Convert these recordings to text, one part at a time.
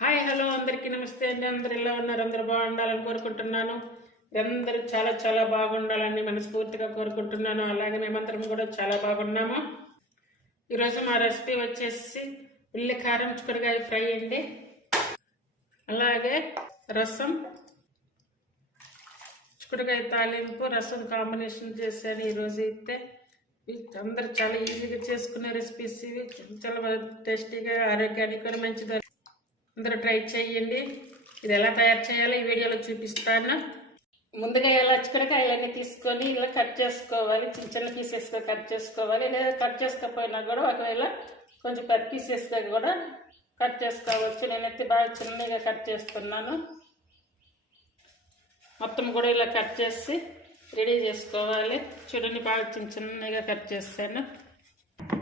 Hi hello అందరికీ నమస్తే అండి. అందరు ఎలా ఉన్నారు? అందరూ బాగుండాలని కోరుకుంటున్నాను. అందరూ చాలా చాలా బాగుండాలని మనస్ఫూర్తిగా కోరుకుంటున్నాను. అలాగే మేమందరం కూడా చాలా బాగున్నాము. ఈరోజు మా రెసిపీ వచ్చేసి ఉల్లి కారం చిక్కుడుకాయ ఫ్రై అండి. అలాగే రసం, చిక్కుడుకాయ తాలింపు, రసం కాంబినేషన్ చేశాను ఈరోజు అయితే. అందరు చాలా ఈజీగా చేసుకునే రెసిపీస్ ఇవి. చాలా టేస్టీగా, ఆరోగ్యానికి మంచిది. అందరూ ట్రై చేయండి. ఇది ఎలా తయారు చేయాలో ఈ వీడియోలో చూపిస్తాను. ముందుగా ఇలా చిక్కుడుకాయలన్నీ తీసుకొని ఇలా కట్ చేసుకోవాలి. చిన్న చిన్న పీసెస్గా కట్ చేసుకోవాలి. లేదా కట్ చేసుకోకపోయినా కూడా ఒకవేళ కొంచెం పెద్ద పీసెస్గా కూడా కట్ చేసుకోవచ్చు. నేనైతే బాగా చిన్నగా కట్ చేస్తున్నాను. మొత్తం కూడా ఇలా కట్ చేసి రెడీ చేసుకోవాలి. చూడండి, బాగా చిన్న చిన్నగా కట్ చేస్తాను.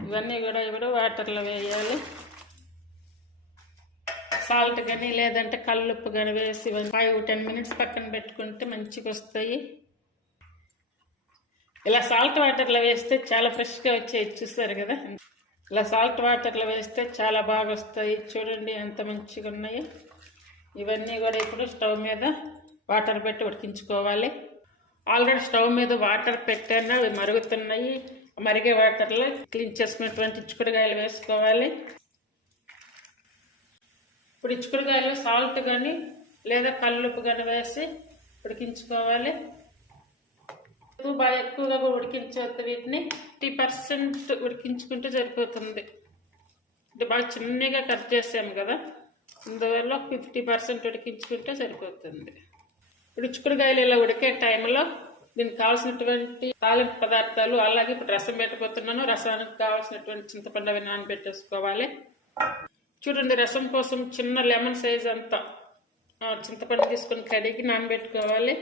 ఇవన్నీ కూడా ఇప్పుడు వాటర్లో వేయాలి. సాల్ట్ కానీ లేదంటే కల్లుప్పు కానీ వేసి 5-10 మినిట్స్ పక్కన పెట్టుకుంటే మంచిగా వస్తాయి. ఇలా సాల్ట్ వాటర్లో వేస్తే చాలా ఫ్రెష్గా వచ్చాయి. చూస్తారు కదా, ఇలా సాల్ట్ వాటర్లో వేస్తే చాలా బాగా వస్తాయి. చూడండి ఎంత మంచిగా ఉన్నాయి. ఇవన్నీ కూడా ఇప్పుడు స్టవ్ మీద వాటర్ పెట్టి ఉడికించుకోవాలి. ఆల్రెడీ స్టవ్ మీద వాటర్ పెట్టాను, అవి మరుగుతున్నాయి. మరిగే వాటర్లో క్లీన్ చేసుకున్నటువంటి చిక్కుడుకాయలు వేసుకోవాలి. ఇప్పుడు చిక్కుడుకాయలు సాల్ట్ కానీ లేదా కల్లుప్పు కానీ వేసి ఉడికించుకోవాలి. బాగా ఎక్కువగా ఉడికించవద్దు. వీటిని 50% ఉడికించుకుంటే సరిపోతుంది. అంటే బాగా చిన్నగా కట్ చేసాము కదా, అందువల్ల 50% ఉడికించుకుంటే సరిపోతుంది. ఇప్పుడు చిక్కుడుకాయలు ఇలా ఉడికే టైంలో దీనికి కావాల్సినటువంటి తాలింపు పదార్థాలు, అలాగే ఇప్పుడు రసం పెట్టబోతున్నాను. రసానికి కావాల్సినటువంటి చింతపండు అవి నానబెట్టేసుకోవాలి. చూడండి, రసం కోసం చిన్న లెమన్ సైజ్ అంతా చింతపండు తీసుకొని కడిగి నానబెట్టుకోవాలి.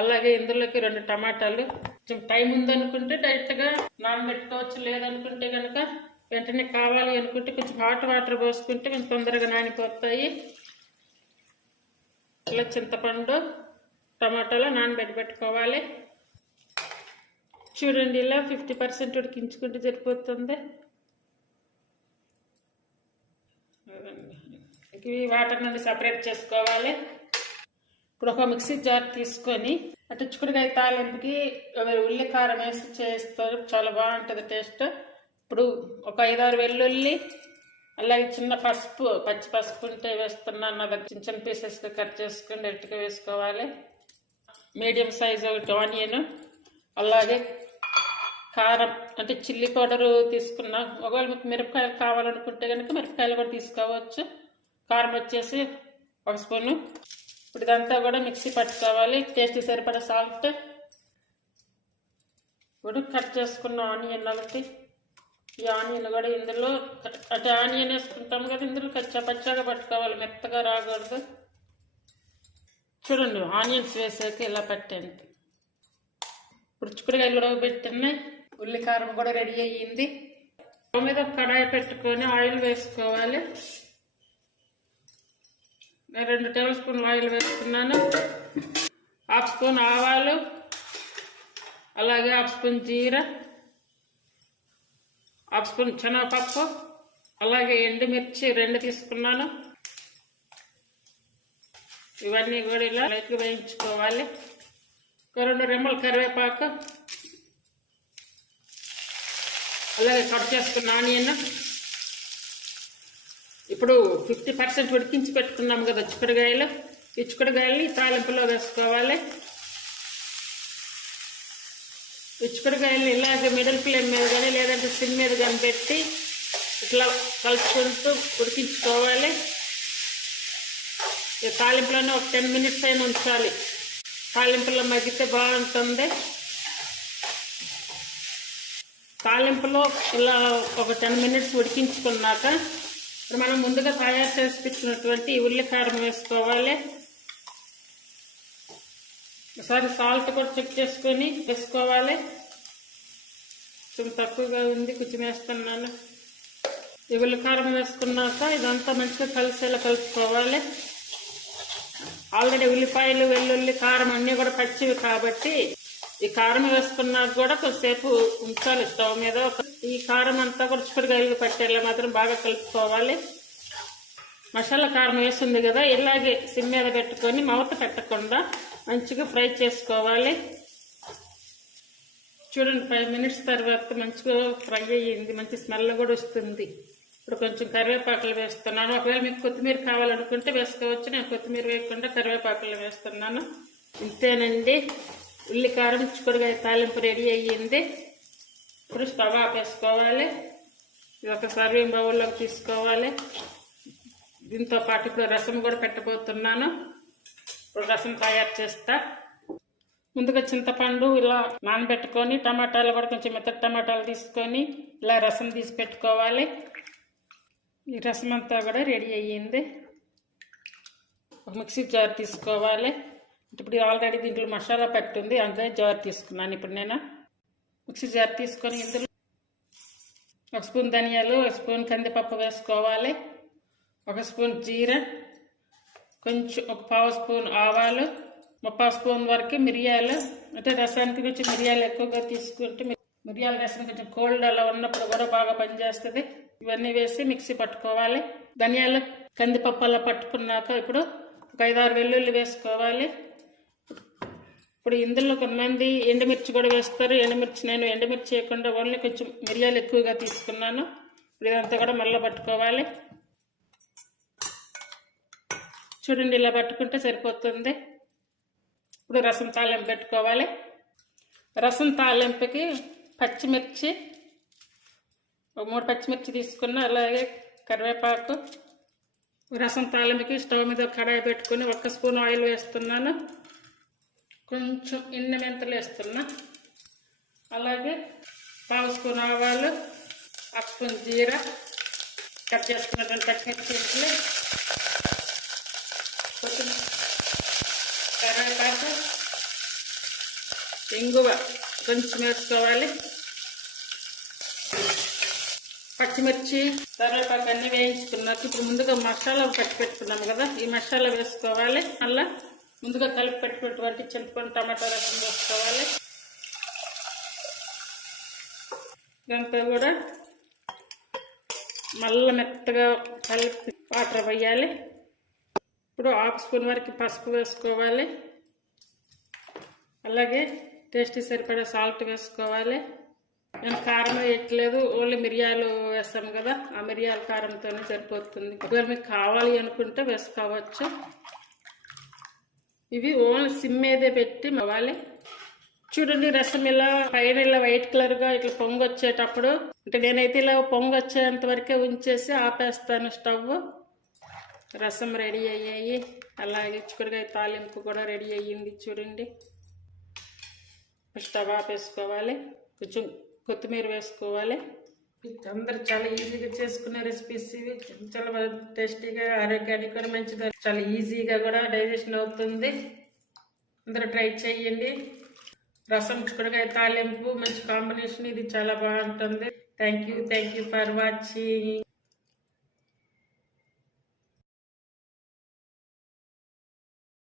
అలాగే ఇందులోకి 2 టమాటాలు. కొంచెం టైం ఉందనుకుంటే డైరెక్ట్గా నానబెట్టుకోవచ్చు. లేదనుకుంటే కనుక వెంటనే కావాలి అనుకుంటే కొంచెం హాట్ వాటర్ పోసుకుంటే కొంచెం తొందరగా నానిపోతాయి. ఇలా చింతపండు, టమాటాలు నానబెట్టుకోవాలి. చూడండి, ఇలా 50% ఉడికించుకుంటే సరిపోతుంది. ఇవి వాటర్ నుండి సపరేట్ చేసుకోవాలి. ఇప్పుడు ఒక మిక్సీ జార్ తీసుకొని అటు చిక్కుడుకాయ తాలింపుకి ఉల్లి కారం వేసి చేస్తారు, చాలా బాగుంటుంది టేస్ట్. ఇప్పుడు ఒక 5-6 వెల్లుల్లి, అలాగే చిన్న పసుపు, పచ్చి పసుపు ఉంటే వేస్తున్నాను. అది చిన్న చిన్న పీసెస్గా కట్ చేసుకొని డైరెక్ట్గా వేసుకోవాలి. మీడియం సైజ్ ఒకటి ఆనియన్, అలాగే కారం అంటే చిల్లీ పౌడరు తీసుకున్నా. ఒకవేళ మీకు మిరపకాయలు కావాలనుకుంటే కనుక మిరపకాయలు కూడా తీసుకోవచ్చు. కారం వచ్చేసి 1 స్పూను. ఇప్పుడు ఇదంతా కూడా మిక్సీ పట్టుకోవాలి. టేస్ట్ సరిపడా సాల్ట్. ఇప్పుడు కట్ చేసుకున్న ఆనియన్ ఒకటి. ఈ ఆనియన్ కూడా ఇందులో అంటే ఆనియన్ వేసుకుంటాం కదా, ఇందులో పచ్చగా పట్టుకోవాలి, మెత్తగా రాకూడదు. చూడండి, ఆనియన్స్ వేసాక ఇలా పెట్టండి. ఇప్పుడు చిక్కుడుకాయలు కూడా పెట్టినాయి. ఉల్లి కారం కూడా రెడీ అయ్యింది. స్టవ్ మీద కడాయి పెట్టుకొని ఆయిల్ వేసుకోవాలి. నేను 2 టేబుల్ స్పూన్లు ఆయిల్ వేసుకున్నాను. 1/2 స్పూన్ ఆవాలు, అలాగే 1/2 స్పూన్ జీరా, 1/2 స్పూన్ శనగపప్పు, అలాగే ఎండుమిర్చి 2 తీసుకున్నాను. ఇవన్నీ కూడా ఇలా లైట్గా వేయించుకోవాలి. ఒక 2 రెమ్మలు కరివేపాకు, అలాగే కట్ చేసుకున్న ఆనియన్. ఇప్పుడు 50% ఉడికించి పెట్టుకున్నాము కదా చిక్కుడుకాయలు. ఈ చిక్కుడుకాయలని తాలింపులో వేసుకోవాలి. ఈ చిక్కుడుకాయలు ఇలాగే మిడిల్ ఫ్లేమ్ మీద కానీ లేదంటే సిమ్ మీద కానీ పెట్టి ఇట్లా కలుపుకుంటూ ఉడికించుకోవాలి. ఈ తాలింపులోనే ఒక 10 మినిట్స్ అయినా ఉంచాలి. తాలింపులో మగ్గితే బాగుంటుంది. తాలింపులో ఇలా ఒక 10 మినిట్స్ ఉడికించుకున్నాక మనం ముందుగా తయారు చేసి పెట్టుకున్నటువంటి ఉల్లి కారం వేసుకోవాలి. ఒకసారి సాల్ట్ కూడా చెక్ చేసుకొని వేసుకోవాలి. కొంచెం తక్కువగా ఉంది, కొంచెం వేస్తున్నాను. ఈ ఉల్లి కారం వేసుకున్నాక ఇదంతా మంచిగా కలిసేలా కలుపుకోవాలి. ఆల్రెడీ ఉల్లిపాయలు, వెల్లుల్లి, కారం అన్నీ కూడా పచ్చివి కాబట్టి ఈ కారం వేసుకున్నాక కూడా కొద్దిసేపు ఉంచాలి స్టవ్ మీద. ఈ కారం అంతా కూడా చిక్కుడుకాయలు పట్టేలా మాత్రం బాగా కలుపుకోవాలి. మసాలా కారం వేస్తుంది కదా, ఇలాగే సిమ్ మీద పెట్టుకొని మూత పెట్టకుండా మంచిగా ఫ్రై చేసుకోవాలి. చూడండి 5 మినిట్స్ తర్వాత మంచిగా ఫ్రై అయ్యింది, మంచి స్మెల్ కూడా వస్తుంది. ఇప్పుడు కొంచెం కరివేపాకులు వేస్తున్నాను. ఒకవేళ మీకు కొత్తిమీర కావాలనుకుంటే వేసుకోవచ్చు. నేను కొత్తిమీర వేయకుండా కరివేపాకులు వేస్తున్నాను. ఇంతేనండి, ఉల్లికారం చిక్కుడుకాయ తాలింపు రెడీ అయ్యింది. ఇప్పుడు స్టవ్ ఆపేసుకోవాలి. ఇది ఒక సర్వింగ్ బౌల్లోకి తీసుకోవాలి. దీంతో పాటు ఇప్పుడు రసం కూడా పెట్టబోతున్నాను. ఇప్పుడు రసం తయారు చేస్తా. ముందుగా చింతపండు ఇలా నానబెట్టుకొని, టమాటాలు కూడా కొంచెం మెత్తటి టమాటాలు తీసుకొని ఇలా రసం తీసి పెట్టుకోవాలి. ఈ రసం అంతా కూడా రెడీ అయ్యింది. ఒక మిక్సీ జార్ తీసుకోవాలి. ఇప్పుడు ఆల్రెడీ దీంట్లో మసాలా పెట్టుంది, అందుకే జార్ తీసుకున్నాను. ఇప్పుడు నేను మిక్సీ జార్ తీసుకొని ఇందులో 1 స్పూన్ ధనియాలు, 1 స్పూన్ కందిపప్పు వేసుకోవాలి, 1 స్పూన్ జీరా, కొంచెం 1/2 స్పూన్ ఆవాలు, 1/2 స్పూన్ వరకు మిరియాలు. అంటే రసానికి కొంచెం మిరియాలు ఎక్కువగా తీసుకుంటే మిరియాల రసం కొంచెం కోల్డ్ అలా ఉన్నప్పుడు కూడా బాగా పనిచేస్తుంది. ఇవన్నీ వేసి మిక్సీ పట్టుకోవాలి. ధనియాలు కందిపప్పు అలా పట్టుకున్నాక ఇప్పుడు ఒక 5-6 వెల్లుల్లి వేసుకోవాలి. ఇప్పుడు ఇందులో కొంతమంది ఎండుమిర్చి కూడా వేస్తారు. నేను ఎండుమిర్చి చేయకుండా ఓన్లీ కొంచెం మిరియాలు ఎక్కువగా తీసుకున్నాను. ఇప్పుడు ఇదంతా కూడా మళ్ళీ పట్టుకోవాలి. చూడండి, ఇలా పట్టుకుంటే సరిపోతుంది. ఇప్పుడు రసం తాలింపు పెట్టుకోవాలి. రసం తాలింపుకి పచ్చిమిర్చి, 3 పచ్చిమిర్చి తీసుకున్న, అలాగే కరివేపాకు. రసం తాలింపుకి స్టవ్ మీద కడాయి పెట్టుకుని 1 స్పూన్ ఆయిల్ వేస్తున్నాను. కొంచెం ఎండు మెంతులు వేస్తున్నా, అలాగే 1/2 స్పూన్ ఆవాలు, 1 స్పూన్ జీరా, కట్ చేసుకున్నటువంటి పచ్చిమిర్చి, కొంచెం కరివేపాకు, ఇంగువ కొంచెం వేసుకోవాలి. పచ్చిమిర్చి, కరివేపాకు అన్నీ వేయించుకున్నాక ఇప్పుడు ముందుగా మసాలా పెట్టుకున్నాము కదా, ఈ మసాలా వేసుకోవాలి. మళ్ళీ ముందుగా కలిపి పెట్టుకున్నటువంటి చింతపండు టమాటా రసం వేసుకోవాలి. ఇదంతా కూడా మళ్ళీ మెత్తగా కలిపి వాటర్ వేయాలి. ఇప్పుడు 1/2 స్పూన్ వరకు పసుపు వేసుకోవాలి. అలాగే టేస్టీ సరిపడా సాల్ట్ వేసుకోవాలి. నేను కారం వేయట్లేదు, ఓన్లీ మిరియాలు వేస్తాము కదా, ఆ మిరియాల కారంతోనే సరిపోతుంది. ఒకవేళ మీకు కావాలి అనుకుంటే వేసుకోవచ్చు. ఇవి ఓన్లీ సిమ్ మీదే పెట్టి మవ్వాలి. చూడండి, రసం ఇలా పైన ఇలా వైట్ కలర్గా ఇట్లా పొంగు వచ్చేటప్పుడు, అంటే నేనైతే ఇలా పొంగు వచ్చేంత వరకే ఉంచేసి ఆపేస్తాను స్టవ్. రసం రెడీ అయ్యాయి. అలాగే చిక్కుడుకాయ తాలింపు కూడా రెడీ అయ్యింది. చూడండి, స్టవ్ ఆపేసుకోవాలి. కొంచెం కొత్తిమీర వేసుకోవాలి. అందరు చాలా ఈజీగా చేసుకునే రెసిపీస్ ఇవి. చాలా టేస్టీగా, ఆరోగ్యానికి కూడా మంచిది. చాలా ఈజీగా కూడా డైజెషన్ అవుతుంది. అందరూ ట్రై చేయండి. రసం చిక్కుడుకాయ తాలింపు మంచి కాంబినేషన్. ఇది చాలా బాగుంటుంది. Thank you for watching.